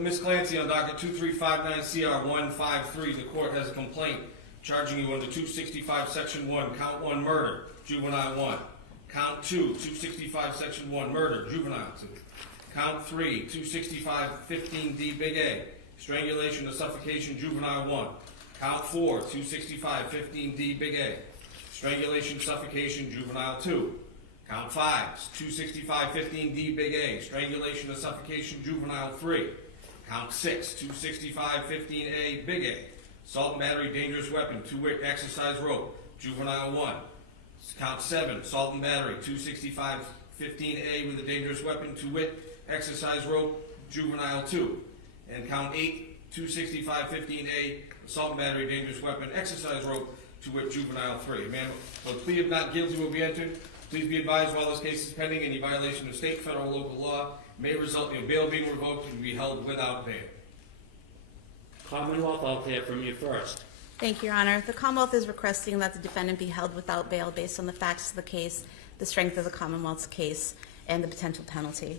Ms. Clancy, on docket 2359CR153, the court has a complaint charging you under 265 Section 1, Count 1, murder, juvenile 1. Count 2, 265 Section 1, murder, juvenile 2. Count 3, 265 15D Big A, strangulation or suffocation, juvenile 1. Count 4, 265 15D Big A, strangulation, suffocation, juvenile 2. Count 5, 265 15D Big A, strangulation or suffocation, juvenile 3. Count 6, 265 15A Big A, assault and battery, dangerous weapon, two-wit exercise rope, juvenile 1. Count 7, assault and battery, 265 15A with a dangerous weapon, two-wit exercise rope, juvenile 2. And count 8, 265 15A, assault and battery, dangerous weapon, exercise rope, two-wit, juvenile 3. Ma'am, a plea of not guilty will be entered. Please be advised, while this case is pending, any violation of state, federal, or local law may result in bail being revoked and be held without bail. Commonwealth, I'll hear from you first. Thank you, Your Honor. The Commonwealth is requesting that the defendant be held without bail based on the facts of the case, the strength of the Commonwealth's case, and the potential penalty.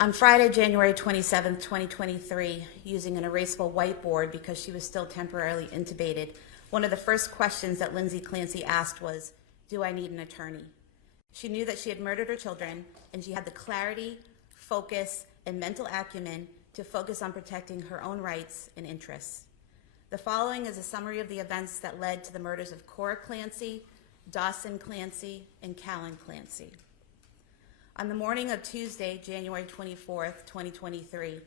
On Friday, January 27, 2023, using an erasable whiteboard because she was still temporarily intubated, one of the first questions that Lindsay Clancy asked was, "Do I need an attorney?" She knew that she had murdered her children, and she had the clarity, focus, and mental acumen to focus on protecting her own rights and interests. The following is a summary of the events that led to the murders of Cora Clancy, Dawson Clancy, and Callan Clancy. On the morning of Tuesday, January 24th, 2023,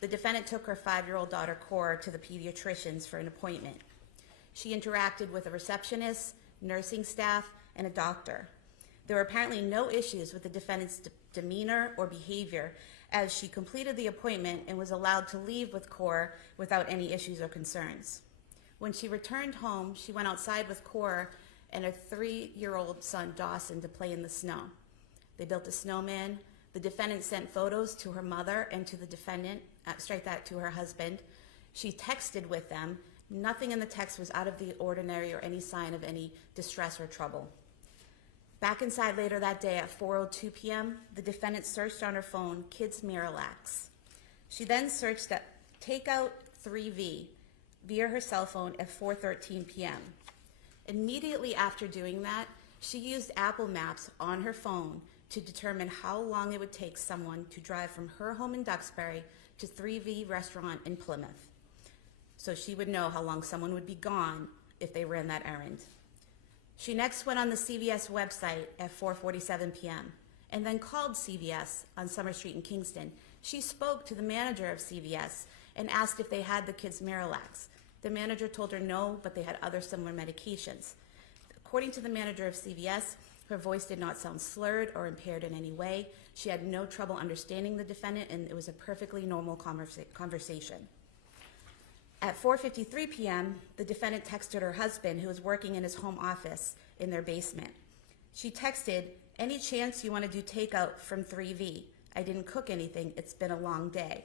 the defendant took her 5-year-old daughter Cora to the pediatrician's for an appointment. She interacted with a receptionist, nursing staff, and a doctor. There were apparently no issues with the defendant's demeanor or behavior, as she completed the appointment and was allowed to leave with Cora without any issues or concerns. When she returned home, she went outside with Cora and her 3-year-old son Dawson to play in the snow. They built a snowman. The defendant sent photos to her mother and to the defendant, to her husband. She texted with them. Nothing in the text was out of the ordinary or any sign of any distress or trouble. Back inside later that day at 4:02 p.m., the defendant searched on her phone Kids Miralax. She then searched at Takeout 3V via her cell phone at 4:13 p.m. Immediately after doing that, she used Apple Maps on her phone to determine how long it would take someone to drive from her home in Duxbury to 3V restaurant in Plymouth. So she would know how long someone would be gone if they ran that errand. She next went on the CVS website at 4:47 p.m. and then called CVS on Summer Street in Kingston. She spoke to the manager of CVS and asked if they had the Kids Miralax. The manager told her no, but they had other similar medications. According to the manager of CVS, her voice did not sound slurred or impaired in any way. She had no trouble understanding the defendant, and it was a perfectly normal conversation. At 4:53 p.m., the defendant texted her husband, who was working in his home office in their basement. She texted, "Any chance you want to do takeout from 3V? I didn't cook anything. It's been a long day."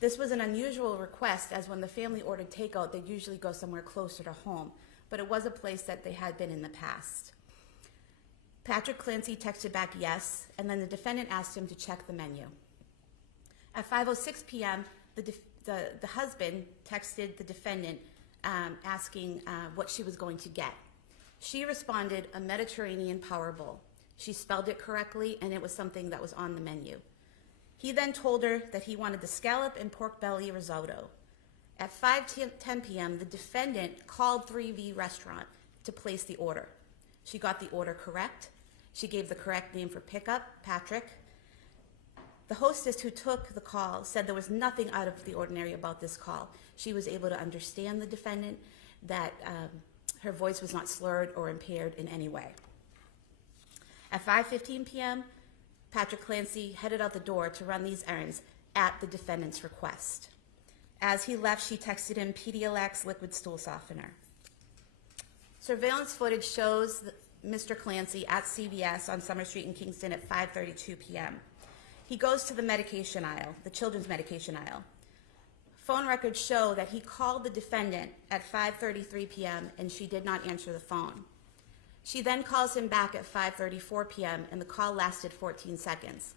This was an unusual request, as when the family ordered takeout, they'd usually go somewhere closer to home, but it was a place that they had been in the past. Patrick Clancy texted back yes, and then the defendant asked him to check the menu. At 5:06 p.m., the husband texted the defendant asking what she was going to get. She responded, "A Mediterranean power bowl." She spelled it correctly, and it was something that was on the menu. He then told her that he wanted the scallop and pork belly risotto. At 5:10 p.m., the defendant called 3V Restaurant to place the order. She got the order correct. She gave the correct name for pickup, Patrick. The hostess who took the call said there was nothing out of the ordinary about this call. She was able to understand the defendant, that her voice was not slurred or impaired in any way. At 5:15 p.m., Patrick Clancy headed out the door to run these errands at the defendant's request. As he left, she texted him Pedialyte liquid stool softener. Surveillance footage shows Mr. Clancy at CVS on Summer Street in Kingston at 5:32 p.m. He goes to the medication aisle, the children's medication aisle. Phone records show that he called the defendant at 5:33 p.m. and she did not answer the phone. She then calls him back at 5:34 p.m. and the call lasted 14 seconds.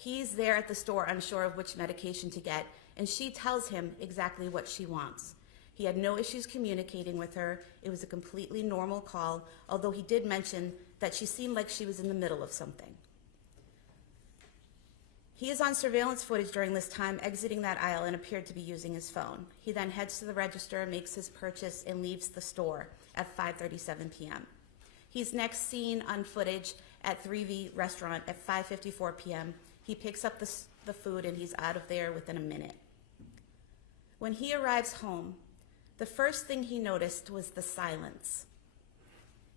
He's there at the store unsure of which medication to get, and she tells him exactly what she wants. He had no issues communicating with her. It was a completely normal call, although he did mention that she seemed like she was in the middle of something. He is on surveillance footage during this time, exiting that aisle and appeared to be using his phone. He then heads to the register, makes his purchase, and leaves the store at 5:37 p.m. He's next seen on footage at 3V Restaurant at 5:54 p.m. He picks up the food and he's out of there within a minute. When he arrives home, the first thing he noticed was the silence.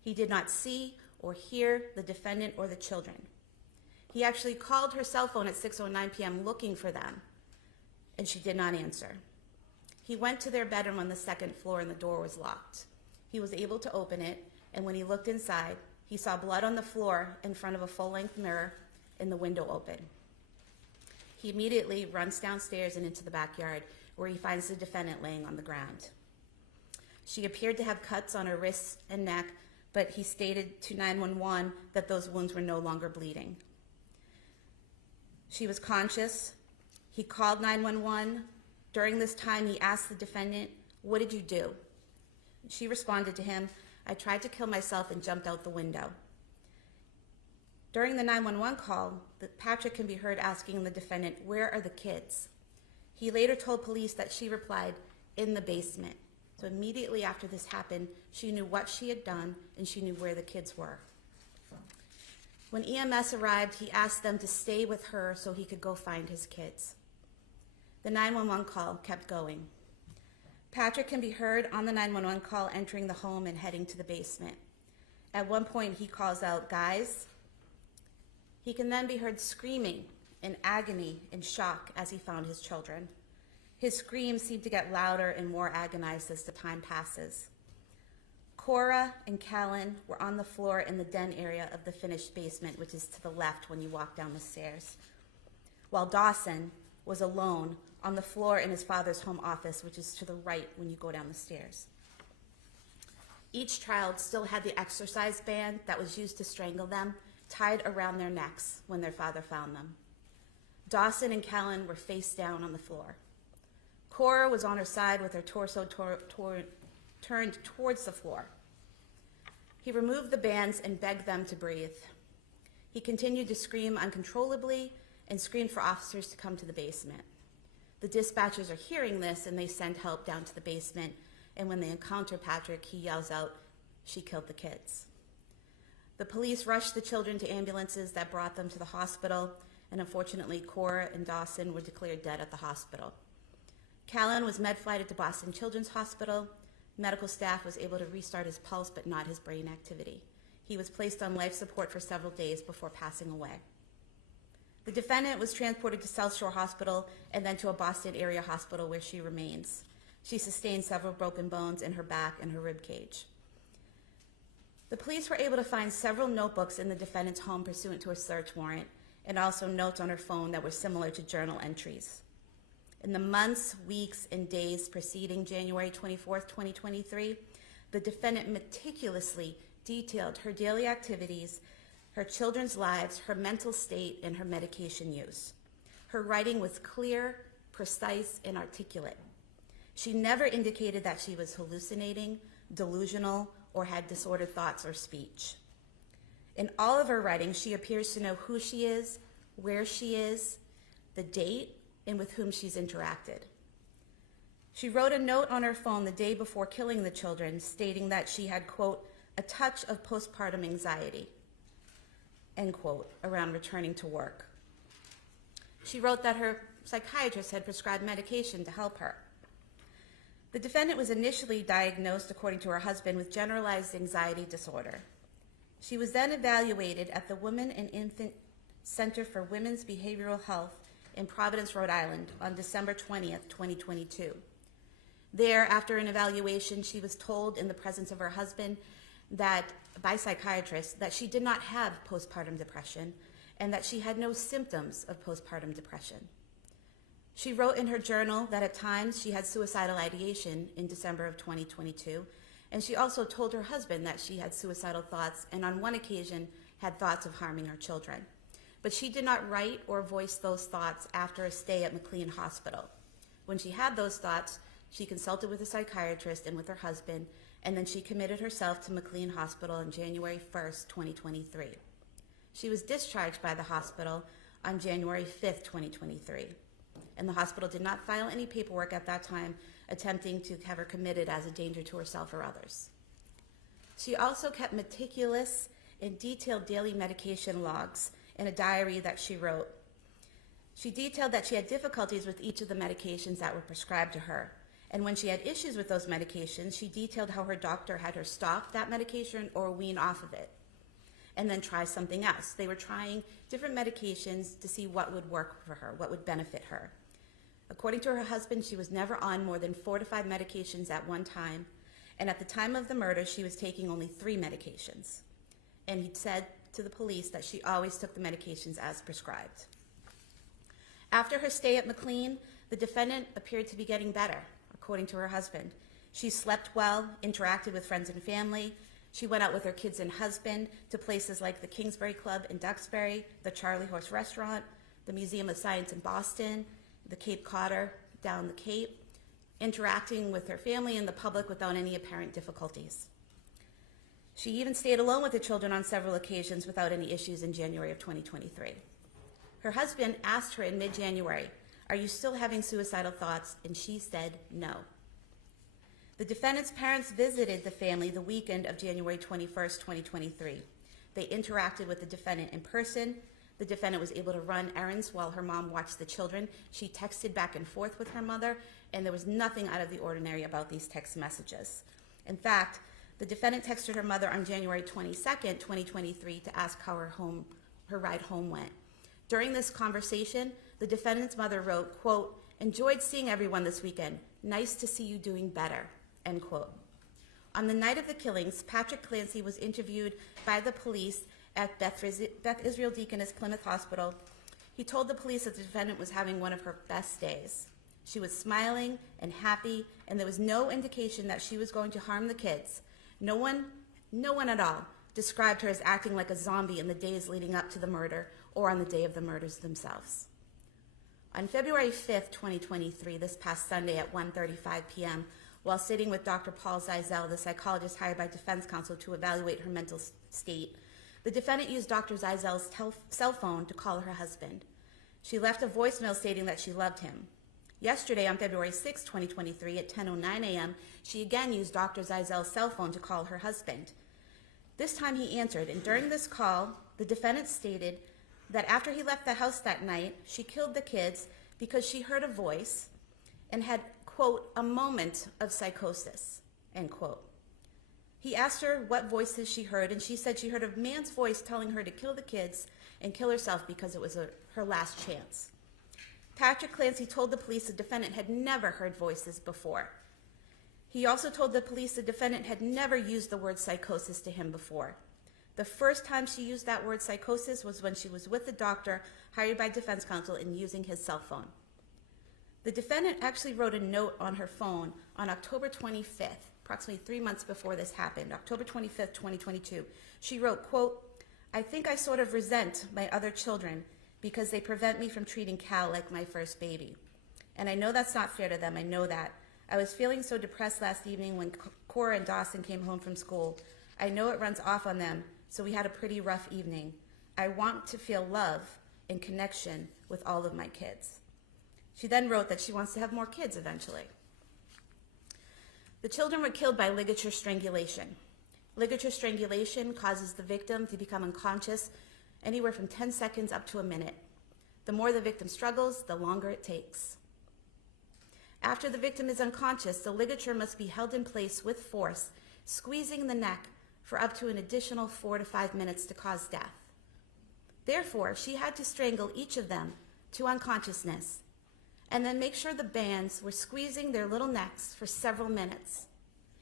He did not see or hear the defendant or the children. He actually called her cell phone at 6:09 p.m. looking for them, and she did not answer. He went to their bedroom on the second floor and the door was locked. He was able to open it, and when he looked inside, he saw blood on the floor in front of a full-length mirror and the window open. He immediately runs downstairs and into the backyard, where he finds the defendant laying on the ground. She appeared to have cuts on her wrists and neck, but he stated to 911 that those wounds were no longer bleeding. She was conscious. He called 911. During this time, he asked the defendant, "What did you do?" She responded to him, "I tried to kill myself and jumped out the window." During the 911 call, Patrick can be heard asking the defendant, "Where are the kids?" He later told police that she replied, "In the basement." So immediately after this happened, she knew what she had done and she knew where the kids were. When EMS arrived, he asked them to stay with her so he could go find his kids. The 911 call kept going. Patrick can be heard on the 911 call entering the home and heading to the basement. At one point, he calls out, "Guys." He can then be heard screaming in agony and shock as he found his children. His screams seem to get louder and more agonized as the time passes. Cora and Callan were on the floor in the den area of the finished basement, which is to the left when you walk down the stairs, while Dawson was alone on the floor in his father's home office, which is to the right when you go down the stairs. Each child still had the exercise band that was used to strangle them tied around their necks when their father found them. Dawson and Callan were face down on the floor. Cora was on her side with her torso turned towards the floor. He removed the bands and begged them to breathe. He continued to scream uncontrollably and screamed for officers to come to the basement. The dispatchers are hearing this and they send help down to the basement, and when they encounter Patrick, he yells out, "She killed the kids." The police rushed the children to ambulances that brought them to the hospital, and unfortunately, Cora and Dawson were declared dead at the hospital. Callan was med-flighted to Boston Children's Hospital. Medical staff was able to restart his pulse, but not his brain activity. He was placed on life support for several days before passing away. The defendant was transported to South Shore Hospital and then to a Boston area hospital where she remains. She sustained several broken bones in her back and her rib cage. The police were able to find several notebooks in the defendant's home pursuant to a search warrant, and also notes on her phone that were similar to journal entries. In the months, weeks, and days preceding January 24th, 2023, the defendant meticulously detailed her daily activities, her children's lives, her mental state, and her medication use. Her writing was clear, precise, and articulate. She never indicated that she was hallucinating, delusional, or had disordered thoughts or speech. In all of her writing, she appears to know who she is, where she is, the date, and with whom she's interacted. She wrote a note on her phone the day before killing the children, stating that she had, quote, "a touch of postpartum anxiety," end quote, around returning to work. She wrote that her psychiatrist had prescribed medication to help her. The defendant was initially diagnosed, according to her husband, with generalized anxiety disorder. She was then evaluated at the Women and Infant Center for Women's Behavioral Health in Providence, Rhode Island on December 20th, 2022. There, after an evaluation, she was told in the presence of her husband that, by psychiatrists, that she did not have postpartum depression and that she had no symptoms of postpartum depression. She wrote in her journal that at times she had suicidal ideation in December of 2022, and she also told her husband that she had suicidal thoughts and on one occasion had thoughts of harming her children. but she did not write or voice those thoughts after a stay at McLean Hospital. When she had those thoughts, she consulted with a psychiatrist and with her husband, and then she committed herself to McLean Hospital on January 1st, 2023. She was discharged by the hospital on January 5th, 2023, and the hospital did not file any paperwork at that time attempting to have her committed as a danger to herself or others. She also kept meticulous and detailed daily medication logs in a diary that she wrote. She detailed that she had difficulties with each of the medications that were prescribed to her. And when she had issues with those medications, she detailed how her doctor had her stop that medication or wean off of it and then try something else. They were trying different medications to see what would work for her, what would benefit her. According to her husband, she was never on more than 4 to 5 medications at one time. And at the time of the murder, she was taking only 3 medications. And he said to the police that she always took the medications as prescribed. After her stay at McLean, the defendant appeared to be getting better, according to her husband. She slept well, interacted with friends and family. She went out with her kids and husband to places like the Kingsbury Club in Duxbury, the Charlie Horse Restaurant, the Museum of Science in Boston, the Cape Codder down the Cape, interacting with her family and the public without any apparent difficulties. She even stayed alone with the children on several occasions without any issues in January of 2023. Her husband asked her in mid-January, "Are you still having suicidal thoughts?" And she said no. The defendant's parents visited the family the weekend of January 21st, 2023. They interacted with the defendant in person. The defendant was able to run errands while her mom watched the children. She texted back and forth with her mother, and there was nothing out of the ordinary about these text messages. In fact, the defendant texted her mother on January 22nd, 2023 to ask how her ride home went. During this conversation, the defendant's mother wrote, quote, "Enjoyed seeing everyone this weekend. Nice to see you doing better," end quote. On the night of the killings, Patrick Clancy was interviewed by the police at Beth Israel Deaconess Plymouth Hospital. He told the police that the defendant was having one of her best days. She was smiling and happy, and there was no indication that she was going to harm the kids. No one at all described her as acting like a zombie in the days leading up to the murder or on the day of the murders themselves. On February 5th, 2023, this past Sunday at 1:35 p.m., while sitting with Dr. Paul Zeisel, the psychologist hired by defense counsel to evaluate her mental state, the defendant used Dr. Zeisel's cell phone to call her husband. She left a voicemail stating that she loved him. Yesterday, on February 6, 2023, at 10:09 a.m., she again used Dr. Zeisel's cell phone to call her husband. This time he answered, and during this call, the defendant stated that after he left the house that night, she killed the kids because she heard a voice and had, quote, "a moment of psychosis," end quote. He asked her what voices she heard, and she said she heard a man's voice telling her to kill the kids and kill herself because it was her last chance. Patrick Clancy told the police the defendant had never heard voices before. He also told the police the defendant had never used the word psychosis to him before. The first time she used that word psychosis was when she was with the doctor hired by defense counsel and using his cell phone. The defendant actually wrote a note on her phone on October 25th, approximately 3 months before this happened, October 25th, 2022. She wrote, quote, "I think I sort of resent my other children because they prevent me from treating Cal like my first baby. And I know that's not fair to them, I know that. I was feeling so depressed last evening when Cora and Dawson came home from school. I know it runs off on them, so we had a pretty rough evening. I want to feel love and connection with all of my kids." She then wrote that she wants to have more kids eventually. The children were killed by ligature strangulation. Ligature strangulation causes the victim to become unconscious anywhere from 10 seconds up to a minute. The more the victim struggles, the longer it takes. After the victim is unconscious, the ligature must be held in place with force, squeezing the neck for up to an additional 4 to 5 minutes to cause death. Therefore, she had to strangle each of them to unconsciousness and then make sure the bands were squeezing their little necks for several minutes.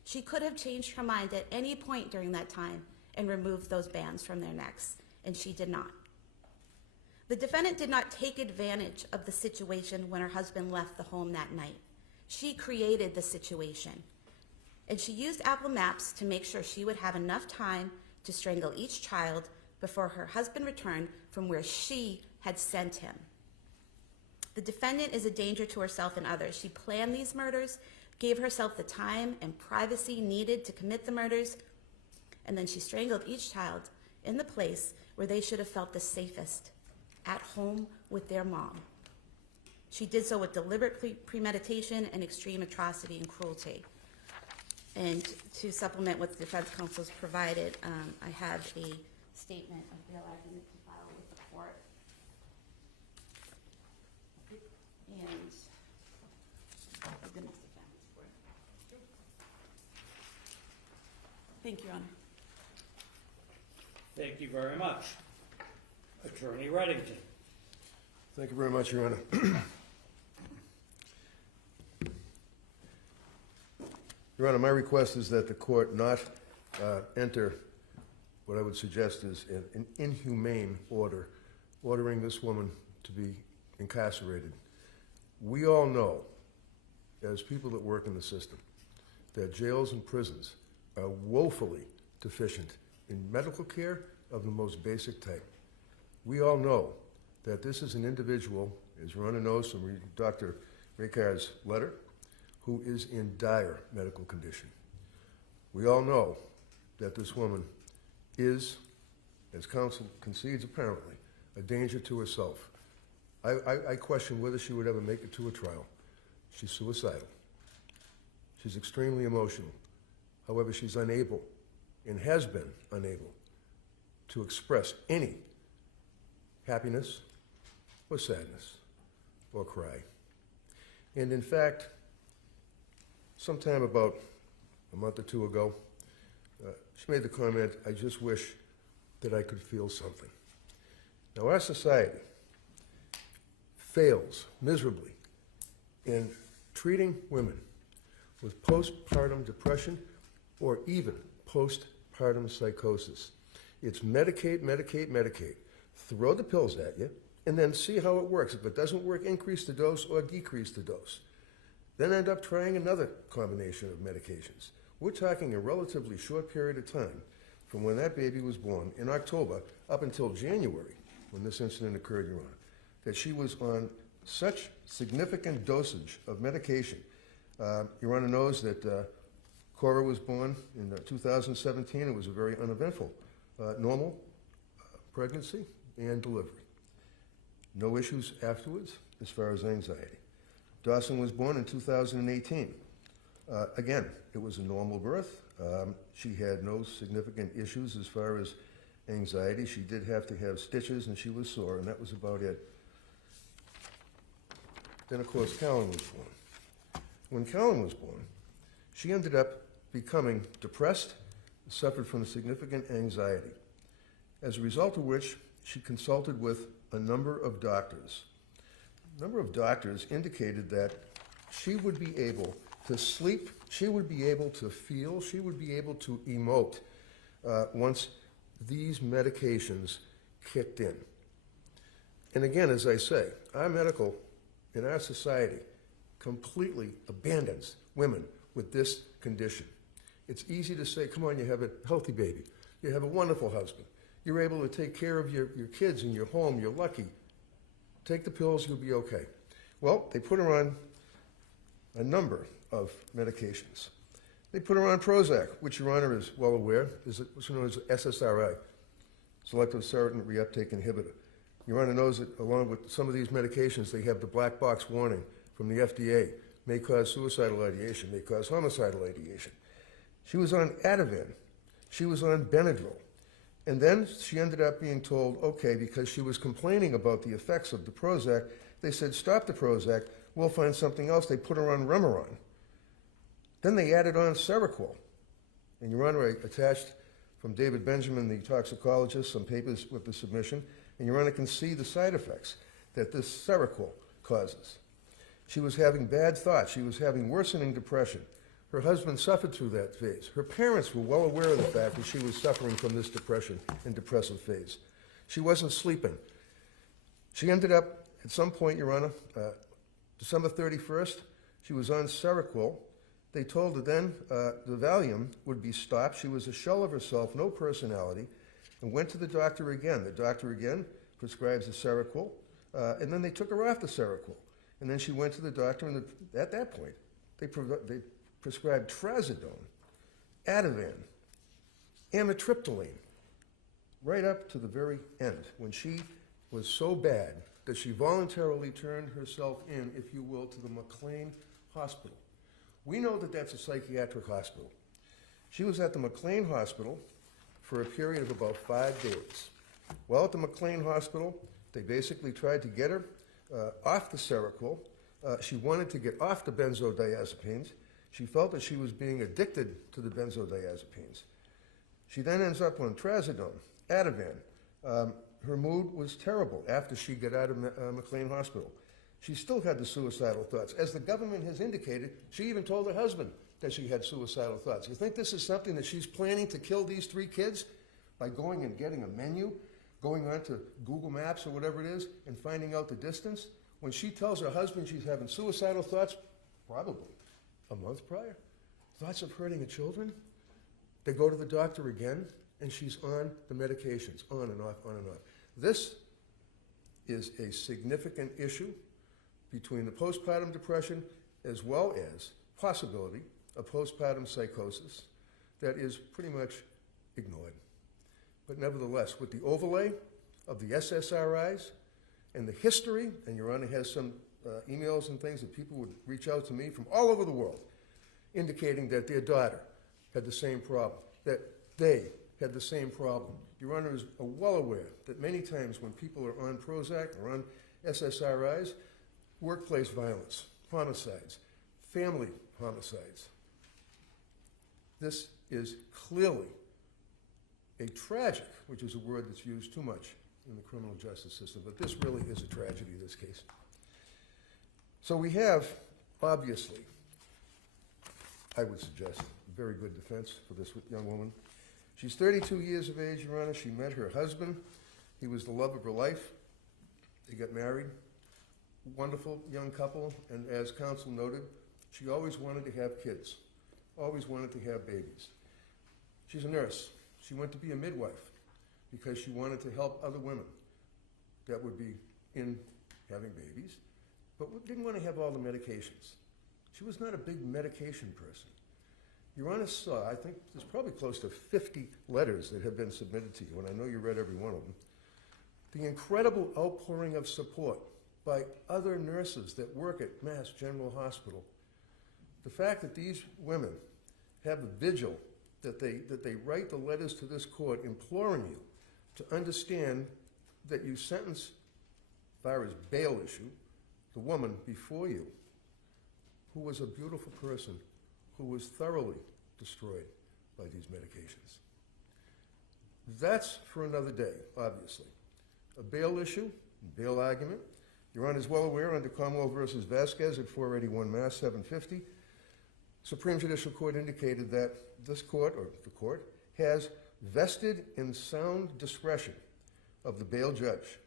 She could have changed her mind at any point during that time and removed those bands from their necks, and she did not. The defendant did not take advantage of the situation when her husband left the home that night. She created the situation, and she used Apple Maps to make sure she would have enough time to strangle each child before her husband returned from where she had sent him. The defendant is a danger to herself and others. She planned these murders, gave herself the time and privacy needed to commit the murders, and then she strangled each child in the place where they should have felt the safest, at home with their mom. She did so with deliberate premeditation and extreme atrocity and cruelty. And to supplement what the defense counsel has provided, I have a statement of bail argument to file with the court. And the next defense. Thank you, Your Honor. Thank you very much. Attorney Reddington. Thank you very much, Your Honor. Your Honor, my request is that the court not enter what I would suggest is an inhumane order, ordering this woman to be incarcerated. We all know, as people that work in the system, that jails and prisons are woefully deficient in medical care of the most basic type. We all know that this is an individual, as Your Honor knows from Dr. Ricard's letter, who is in dire medical condition. We all know that this woman is, as counsel concedes apparently, a danger to herself. I question whether she would ever make it to a trial. She's suicidal. She's extremely emotional. However, she's unable, and has been unable, to express any happiness or sadness or cry. And in fact, sometime about a month or two ago, she made the comment, "I just wish that I could feel something." Now, our society fails miserably in treating women with postpartum depression or even postpartum psychosis. It's medicate, medicate, medicate. Throw the pills at you, and then see how it works. If it doesn't work, increase the dose or decrease the dose. Then end up trying another combination of medications. We're talking a relatively short period of time from when that baby was born in October up until January, when this incident occurred, Your Honor, that she was on such significant dosage of medication. Your Honor knows that Cora was born in 2017. It was a very uneventful, normal pregnancy and delivery. No issues afterwards as far as anxiety. Dawson was born in 2018. Again, it was a normal birth. She had no significant issues as far as anxiety. She did have to have stitches and she was sore, and that was about it. Then, of course, Callan was born. When Callan was born, she ended up becoming depressed, suffered from significant anxiety, as a result of which she consulted with a number of doctors. A number of doctors indicated that she would be able to sleep, she would be able to feel, she would be able to emote once these medications kicked in. And again, as I say, our medical in our society completely abandons women with this condition. It's easy to say, come on, you have a healthy baby. You have a wonderful husband. You're able to take care of your kids in your home. You're lucky. Take the pills, you'll be okay. Well, they put her on a number of medications. They put her on Prozac, which Your Honor is well aware is what's known as SSRI, selective serotonin reuptake inhibitor. Your Honor knows that along with some of these medications, they have the black box warning from the FDA, may cause suicidal ideation, may cause homicidal ideation. She was on Ativan. She was on Benadryl. And then she ended up being told, okay, because she was complaining about the effects of the Prozac, they said, stop the Prozac, we'll find something else. They put her on Remeron. Then they added on Seroquel. And Your Honor, I attached from David Benjamin, the toxicologist, some papers with the submission, and Your Honor can see the side effects that this Seroquel causes. She was having bad thoughts. She was having worsening depression. Her husband suffered through that phase. Her parents were well aware of the fact that she was suffering from this depression and depressive phase. She wasn't sleeping. She ended up, at some point, Your Honor, December 31st, she was on Seroquel. They told her then the Valium would be stopped. She was a shell of herself, no personality. and went to the doctor again. The doctor again prescribes a Seroquel, and then they took her off the Seroquel. And then she went to the doctor, and at that point, they prescribed trazodone, Ativan, amitriptyline, right up to the very end, when she was so bad that she voluntarily turned herself in, if you will, to the McLean Hospital. We know that that's a psychiatric hospital. She was at the McLean Hospital for a period of about 5 days. While at the McLean Hospital, they basically tried to get her off the Seroquel. She wanted to get off the benzodiazepines. She felt that she was being addicted to the benzodiazepines. She then ends up on trazodone, Ativan. Her mood was terrible after she got out of McLean Hospital. She still had the suicidal thoughts. As the government has indicated, she even told her husband that she had suicidal thoughts. You think this is something that she's planning to kill these 3 kids by going and getting a menu, going on to Google Maps or whatever it is, and finding out the distance? When she tells her husband she's having suicidal thoughts, probably a month prior, thoughts of hurting the children, they go to the doctor again, and she's on the medications, on and off, on and off. This is a significant issue between the postpartum depression as well as possibility of postpartum psychosis that is pretty much ignored. But nevertheless, with the overlay of the SSRIs and the history, and Your Honor has some emails and things that people would reach out to me from all over the world indicating that their daughter had the same problem, that they had the same problem. Your Honor is well aware that many times when people are on Prozac or on SSRIs, workplace violence, homicides, family homicides. This is clearly a tragic, which is a word that's used too much in the criminal justice system, but this really is a tragedy, this case. So we have, obviously, I would suggest, a very good defense for this young woman. She's 32 years of age, Your Honor. She met her husband. He was the love of her life. They got married. Wonderful young couple, and as counsel noted, she always wanted to have kids, always wanted to have babies. She's a nurse. She went to be a midwife because she wanted to help other women that would be in having babies, but didn't want to have all the medications. She was not a big medication person. Your Honor saw, I think there's probably close to 50 letters that have been submitted to you, and I know you read every one of them. The incredible outpouring of support by other nurses that work at Mass General Hospital. The fact that these women have a vigil, that they write the letters to this court imploring you to understand that you sentence, as far as bail issue, the woman before you, who was a beautiful person, who was thoroughly destroyed by these medications. That's for another day, obviously. A bail issue, bail argument. Your Honor is well aware under Commonwealth versus Vasquez at 481 Mass 750, Supreme Judicial Court indicated that this court, or the court, has vested in sound discretion of the bail judge.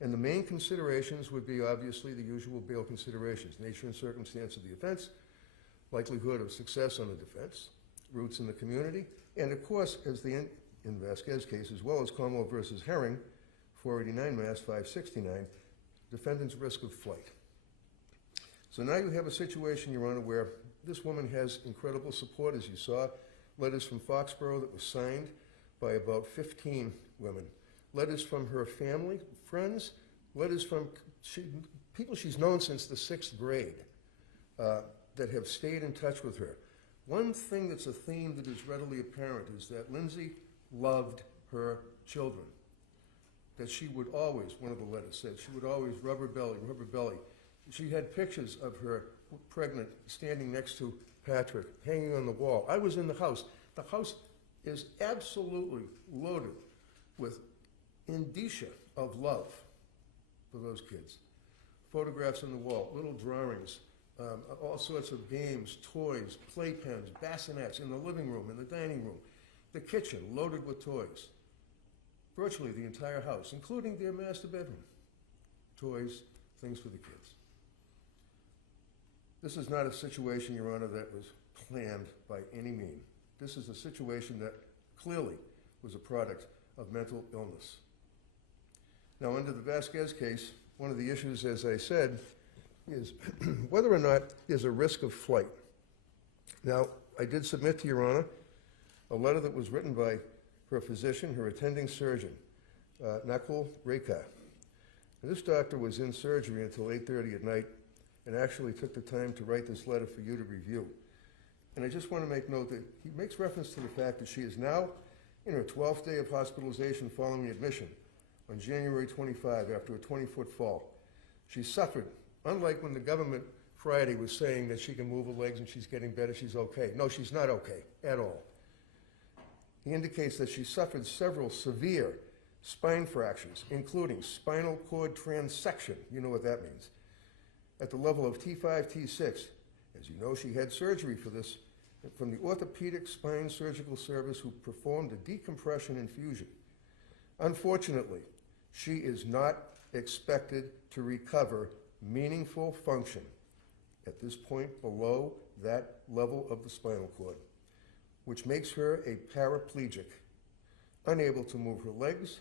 And the main considerations would be obviously the usual bail considerations: nature and circumstance of the offense, likelihood of success on the defense, roots in the community, and of course, as in Vasquez case, as well as Commonwealth versus Herring, 489 Mass 569, defendant's risk of flight. So now you have a situation, Your Honor, where this woman has incredible support, as you saw, letters from Foxborough that were signed by about 15 women, letters from her family, friends, letters from people she's known since the 6th grade that have stayed in touch with her. One thing that's a theme that is readily apparent is that Lindsay loved her children, that she would always, one of the letters said, she would always rub her belly, rub her belly. She had pictures of her pregnant, standing next to Patrick, hanging on the wall. I was in the house. The house is absolutely loaded with indicia of love for those kids. Photographs on the wall, little drawings, all sorts of games, toys, playpens, bassinets in the living room, in the dining room, the kitchen loaded with toys. Virtually the entire house, including their master bedroom. Toys, things for the kids. This is not a situation, Your Honor, that was planned by any means. This is a situation that clearly was a product of mental illness. Now, under the Vasquez case, one of the issues, as I said, is whether or not there's a risk of flight. Now, I did submit to Your Honor a letter that was written by her physician, her attending surgeon, Nakul Rekha. And this doctor was in surgery until 8:30 at night and actually took the time to write this letter for you to review. And I just want to make note that he makes reference to the fact that she is now in her 12th day of hospitalization following admission on January 25 after a 20-foot fall. She suffered, unlike when the government Friday was saying that she can move her legs and she's getting better, she's okay. No, she's not okay at all. He indicates that she suffered several severe spine fractures, including spinal cord transection, you know what that means, at the level of T5, T6. As you know, she had surgery for this from the Orthopedic Spine Surgical Service, who performed a decompression infusion. Unfortunately, she is not expected to recover meaningful function at this point below that level of the spinal cord, which makes her a paraplegic, unable to move her legs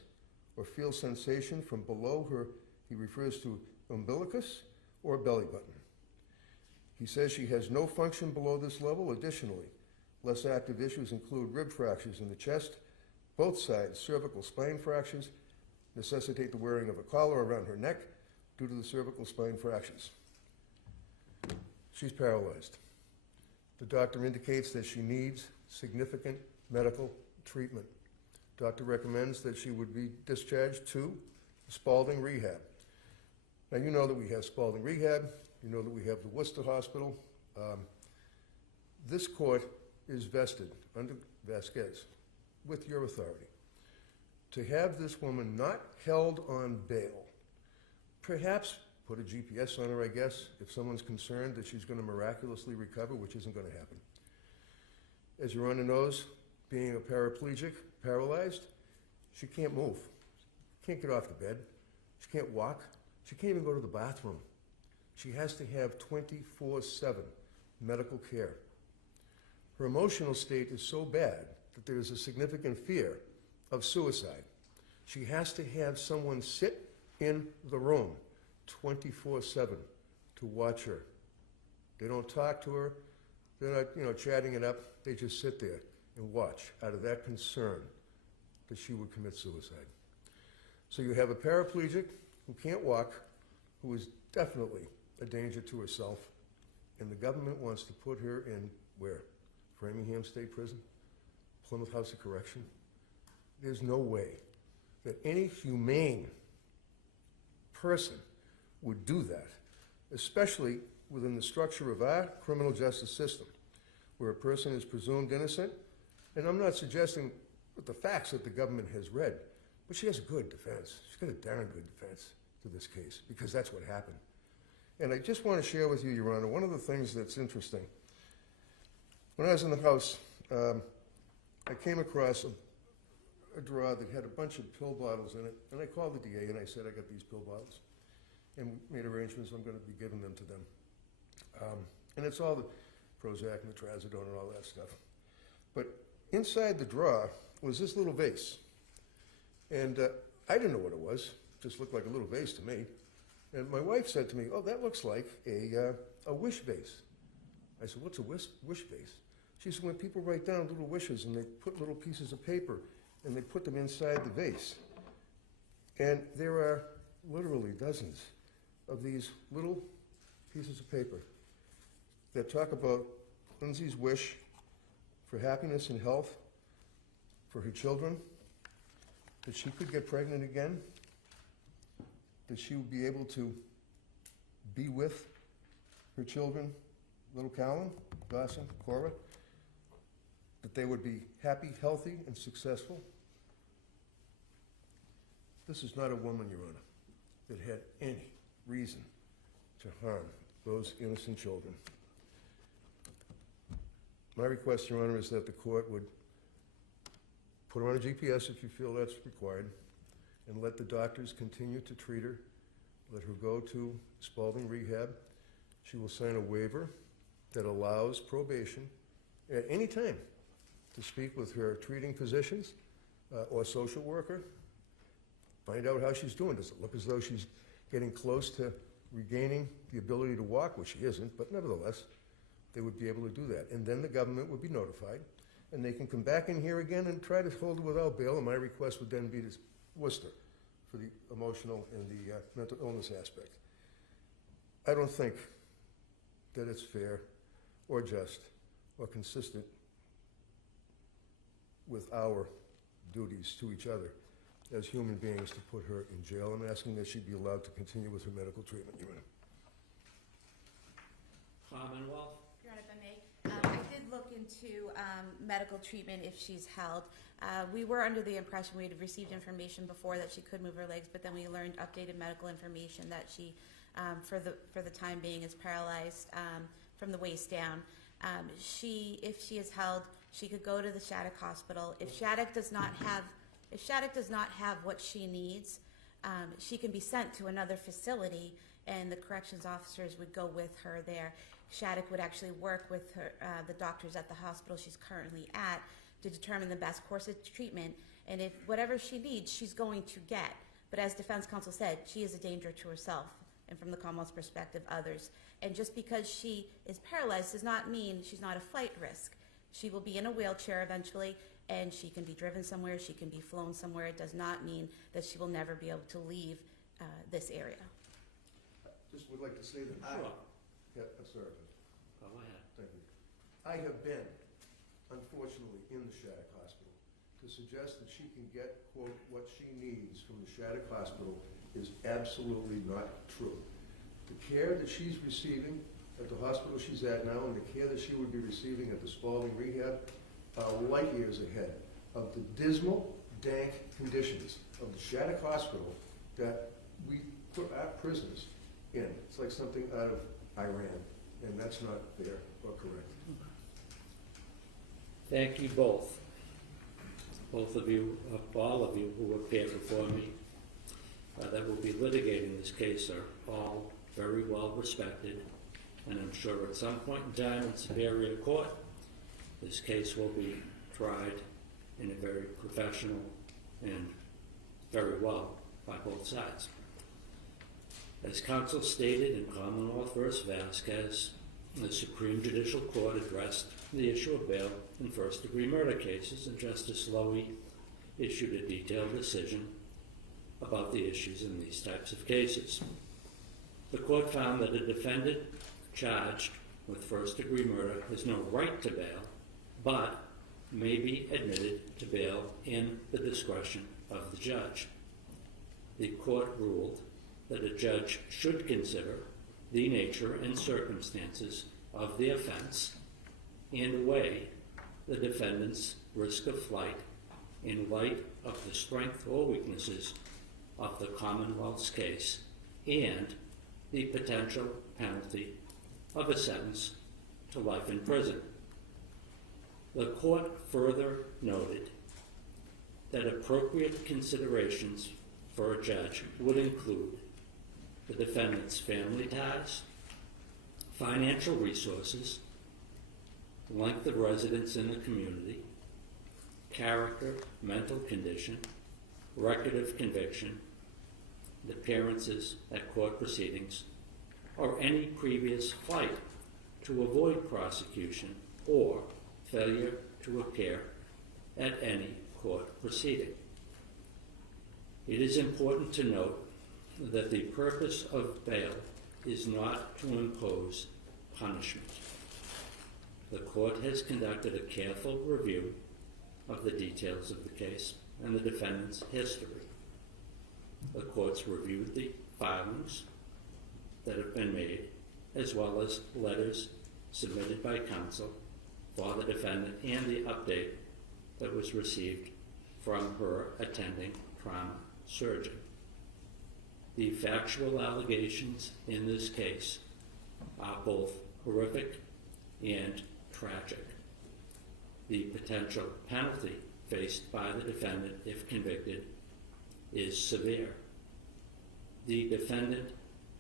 or feel sensation from below her, he refers to umbilicus or belly button. He says she has no function below this level. Additionally, less active issues include rib fractures in the chest, both sides, cervical spine fractures, necessitate the wearing of a collar around her neck due to the cervical spine fractures. She's paralyzed. The doctor indicates that she needs significant medical treatment. Doctor recommends that she would be discharged to Spalding Rehab. Now, you know that we have Spalding Rehab. You know that we have the Worcester Hospital. This court is vested under Vasquez with your authority to have this woman not held on bail. Perhaps put a GPS on her, I guess, if someone's concerned that she's going to miraculously recover, which isn't going to happen. As Your Honor knows, being a paraplegic, paralyzed, she can't move. Can't get off the bed. She can't walk. She can't even go to the bathroom. She has to have 24/7 medical care. Her emotional state is so bad that there is a significant fear of suicide. She has to have someone sit in the room 24/7 to watch her. They don't talk to her. They're not, chatting it up. They just sit there and watch out of that concern that she would commit suicide. So you have a paraplegic who can't walk, who is definitely a danger to herself, and the government wants to put her in where? Framingham State Prison? Plymouth House of Correction? There's no way that any humane person would do that, especially within the structure of our criminal justice system, where a person is presumed innocent. And I'm not suggesting with the facts that the government has read, but she has a good defense. She's got a darn good defense to this case, because that's what happened. And I just want to share with you, Your Honor, one of the things that's interesting. When I was in the House, I came across a drawer that had a bunch of pill bottles in it, and I called the DA and I said, I got these pill bottles, and made arrangements. I'm going to be giving them to them. And it's all the Prozac and the Trazodone and all that stuff. But inside the drawer was this little vase. And I didn't know what it was. It just looked like a little vase to me. And my wife said to me, oh, that looks like a wish vase. I said, what's a wish vase? She said, when people write down little wishes and they put little pieces of paper and they put them inside the vase. And there are literally dozens of these little pieces of paper that talk about Lindsay's wish for happiness and health for her children, that she could get pregnant again, that she would be able to be with her children, little Callan, Dawson, Cora, that they would be happy, healthy, and successful. This is not a woman, Your Honor, that had any reason to harm those innocent children. My request, Your Honor, is that the court would put her on a GPS if you feel that's required, and let the doctors continue to treat her. Let her go to Spalding Rehab. She will sign a waiver that allows probation at any time to speak with her treating physicians or social worker. Find out how she's doing. Does it look as though she's getting close to regaining the ability to walk, which she isn't, but nevertheless, they would be able to do that. And then the government would be notified, and they can come back in here again and try to hold her without bail, and my request would then be to Worcester for the emotional and the mental illness aspect. I don't think that it's fair or just or consistent with our duties to each other as human beings to put her in jail. I'm asking that she be allowed to continue with her medical treatment, Your Honor. Commonwealth? Your Honor, if I may, I did look into medical treatment if she's held. We were under the impression we had received information before that she could move her legs, but then we learned updated medical information that she, for the time being, is paralyzed from the waist down. If she is held, she could go to the Shattuck Hospital. If Shattuck does not have what she needs, she can be sent to another facility, and the corrections officers would go with her there. Shattuck would actually work with her, the doctors at the hospital she's currently at, to determine the best course of treatment, and if whatever she needs, she's going to get. But as defense counsel said, she is a danger to herself, and from the Commonwealth's perspective, others. And just because she is paralyzed does not mean she's not a flight risk. She will be in a wheelchair eventually, and she can be driven somewhere, she can be flown somewhere. It does not mean that she will never be able to leave this area. Just would like to say that Sure. Yeah, I'm sorry. Go ahead. Thank you. I have been, unfortunately, in the Shattuck Hospital. To suggest that she can get, quote, what she needs from the Shattuck Hospital is absolutely not true. The care that she's receiving at the hospital she's at now and the care that she would be receiving at the Spalding Rehab are light years ahead of the dismal, dank conditions of the Shattuck Hospital that we put our prisoners in. It's like something out of Iran, and that's not fair or correct. Thank you both. Both of you, all of you who appear before me that will be litigating this case are all very well respected, and I'm sure at some point in time in Superior Court, this case will be tried in a very professional and very well by both sides. As counsel stated in Commonwealth v. Vasquez, the Supreme Judicial Court addressed the issue of bail in first-degree murder cases, and Justice Lowy issued a detailed decision about the issues in these types of cases. The court found that a defendant charged with first-degree murder has no right to bail, but may be admitted to bail in the discretion of the judge. The court ruled that a judge should consider the nature and circumstances of the offense and weigh the defendant's risk of flight in light of the strength or weaknesses of the Commonwealth's case and the potential penalty of a sentence to life in prison. The court further noted that appropriate considerations for a judge would include the defendant's family ties, financial resources, length of residence in the community, character, mental condition, record of conviction, appearances at court proceedings, or any previous flight to avoid prosecution or failure to appear at any court proceeding. It is important to note that the purpose of bail is not to impose punishment. The court has conducted a careful review of the details of the case and the defendant's history. The court's reviewed the filings that have been made, as well as letters submitted by counsel for the defendant and the update that was received from her attending trauma surgeon. The factual allegations in this case are both horrific and tragic. The potential penalty faced by the defendant, if convicted, is severe. The defendant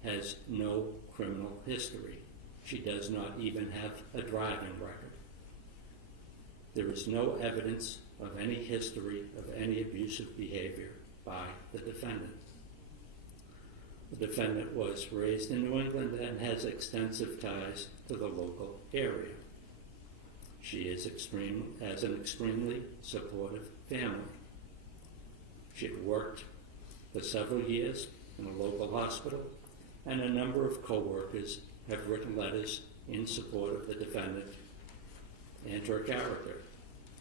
has no criminal history. She does not even have a driving record. There is no evidence of any history of any abusive behavior by the defendant. The defendant was raised in New England and has extensive ties to the local area. She has an extremely supportive family. She had worked for several years in a local hospital, and a number of co-workers have written letters in support of the defendant and her character.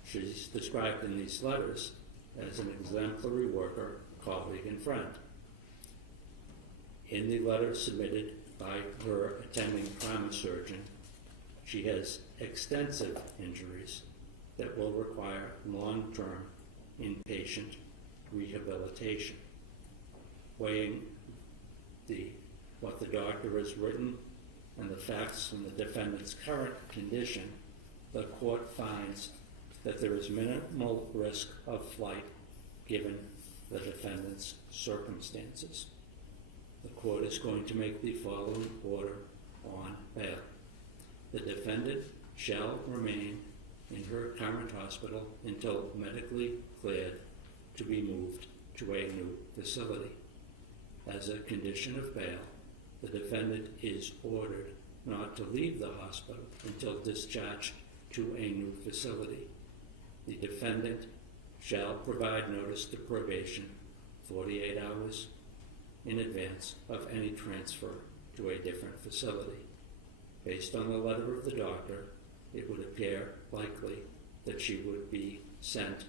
She's described in these letters as an exemplary worker, colleague, and friend. In the letter submitted by her attending trauma surgeon, she has extensive injuries that will require long-term inpatient rehabilitation. Weighing what the doctor has written and the facts from the defendant's current condition, the court finds that there is minimal risk of flight given the defendant's circumstances. The court is going to make the following order on bail. The defendant shall remain in her current hospital until medically cleared to be moved to a new facility. As a condition of bail, the defendant is ordered not to leave the hospital until discharged to a new facility. The defendant shall provide notice to probation 48 hours in advance of any transfer to a different facility. Based on the letter of the doctor, it would appear likely that she would be sent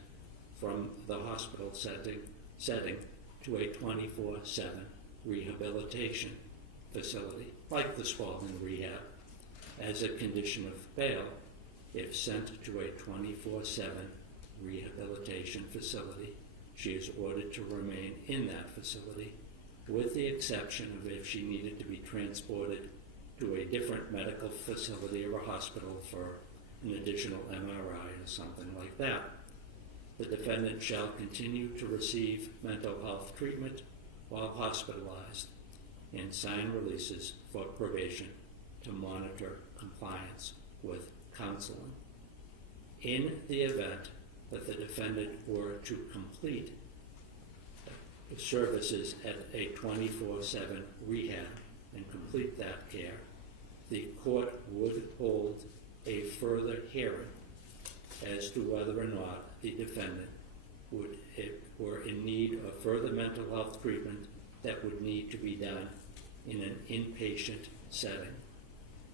from the hospital setting to a 24/7 rehabilitation facility, like the Spalding Rehab. As a condition of bail, if sent to a 24/7 rehabilitation facility, she is ordered to remain in that facility, with the exception of if she needed to be transported to a different medical facility or a hospital for an additional MRI or something like that. The defendant shall continue to receive mental health treatment while hospitalized and sign releases for probation to monitor compliance with counseling. In the event that the defendant were to complete services at a 24/7 rehab and complete that care, the court would hold a further hearing as to whether or not the defendant were in need of further mental health treatment that would need to be done in an inpatient setting,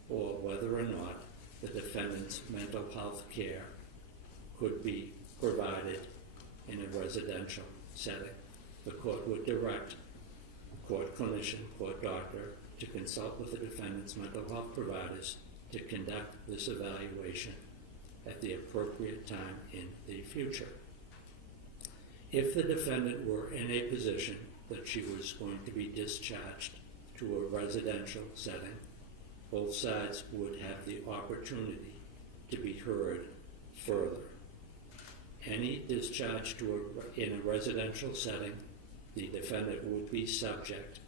or whether or not the defendant's mental health care could be provided in a residential setting. The court would direct court clinician, court doctor, to consult with the defendant's mental health providers to conduct this evaluation at the appropriate time in the future. If the defendant were in a position that she was going to be discharged to a residential setting, both sides would have the opportunity to be heard further. Any discharge in a residential setting, the defendant would be subject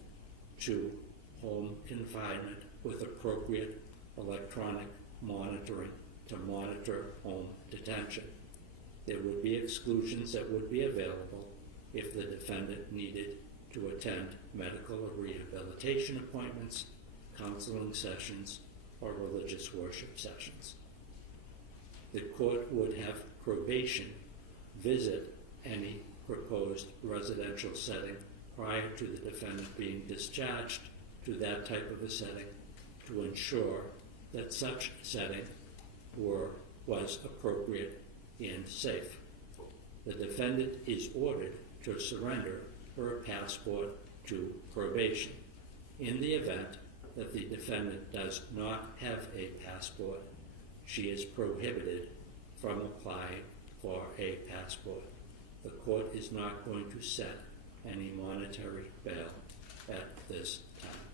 to home confinement with appropriate electronic monitoring to monitor home detention. There would be exclusions that would be available if the defendant needed to attend medical or rehabilitation appointments, counseling sessions, or religious worship sessions. The court would have probation visit any proposed residential setting prior to the defendant being discharged to that type of a setting to ensure that such setting was appropriate and safe. The defendant is ordered to surrender her passport to probation. In the event that the defendant does not have a passport, she is prohibited from applying for a passport. The court is not going to set any monetary bail at this time.